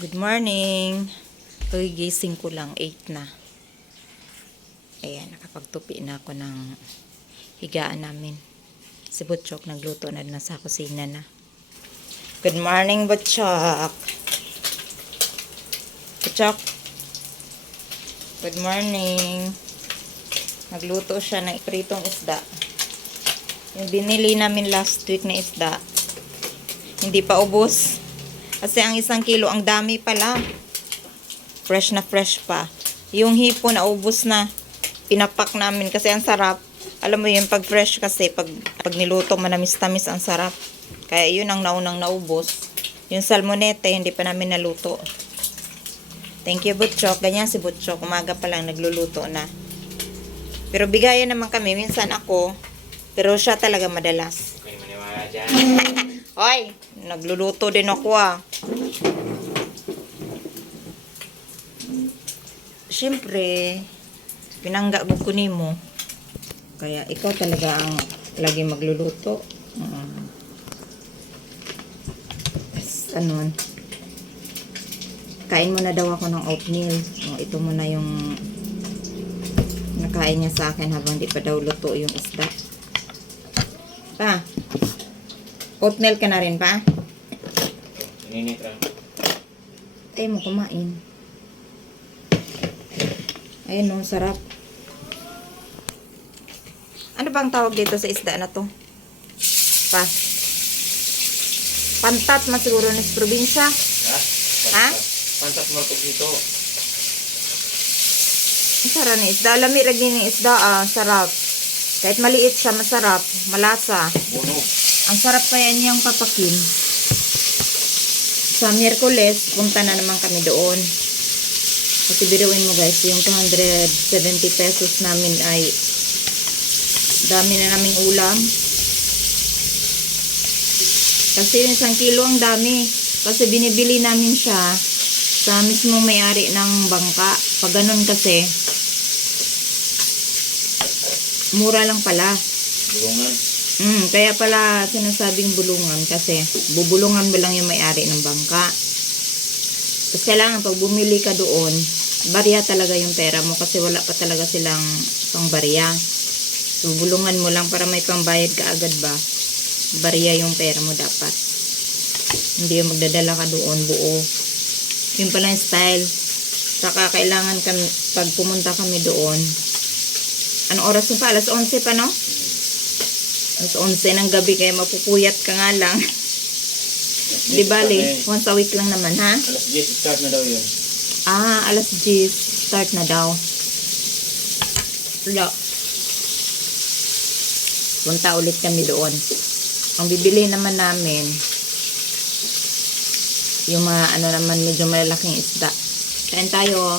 Good morning. Uy, gising ko lang. 8 na. Ayan, nakapagtupi na ako ng higaan namin. Si Butchok nagluto na na sa kusina na. Good morning, Butchok. Butchok. Good morning. Nagluto siya ng pritong isda. Yung binili namin last week na isda. Hindi pa ubos. Kasi ang isang kilo, ang dami pala. Fresh na fresh pa. Yung hipo na ubos na. Pinapak namin kasi ang sarap. Alam mo yun, pag fresh kasi, pag, pag niluto, manamis-tamis ang sarap. Kaya yun ang naunang naubos. Yung salmonete, hindi pa namin naluto. Thank you, Butchok. Ganyan si Butchok. Umaga pa lang nagluluto na. Pero bigayan naman kami. Minsan ako. Pero siya talaga madalas. May maniwala dyan. Hoy, nagluluto din ako ah. Siyempre, pinangga mo ko nimo. Kaya ikaw talaga ang lagi magluluto. Mm. Tapos, ano, kain mo na daw ako ng oatmeal. O, ito mo na yung nakain niya sa akin habang di pa daw luto yung isda. Pa, oatmeal ka na rin pa? Ininit lang. Ay mo kumain. Ayun no, sarap. Ano bang tawag dito sa isda na to? Pa. Pantat man siguro ng probinsya. Ha? Ha? Pantat mo ito dito. Ang sarap ni isda. Lami lagi ni isda ah, sarap. Kahit maliit siya, masarap. Malasa. Bunog. Ang sarap kaya niyang papakin. Sa Miyerkules, punta na naman kami doon. Kasi biruin mo guys, yung 270 pesos namin ay dami na naming ulam. Kasi yung isang kilo ang dami. Kasi binibili namin siya sa mismo may-ari ng bangka. Pag ganun kasi, mura lang pala. Bulungan. Mm, kaya pala sinasabing bulungan kasi bubulungan mo lang yung may-ari ng bangka. Tapos kailangan pag bumili ka doon, barya talaga yung pera mo kasi wala pa talaga silang pang barya. So, bulungan mo lang para may pambayad ka agad ba. Barya yung pera mo dapat. Hindi yung magdadala ka doon buo. Yun pala yung style. Saka kailangan kami, pag pumunta kami doon, anong oras mo pa? Alas 11 pa, no? Alas 11 ng gabi kaya mapupuyat ka nga lang. Di bali, once a week lang naman, ha? Alas 10 start na daw yun. Ah, alas 10, start na daw. Wala. Punta ulit kami doon. Ang bibili naman namin, yung mga ano naman medyo malalaking isda. Kain tayo.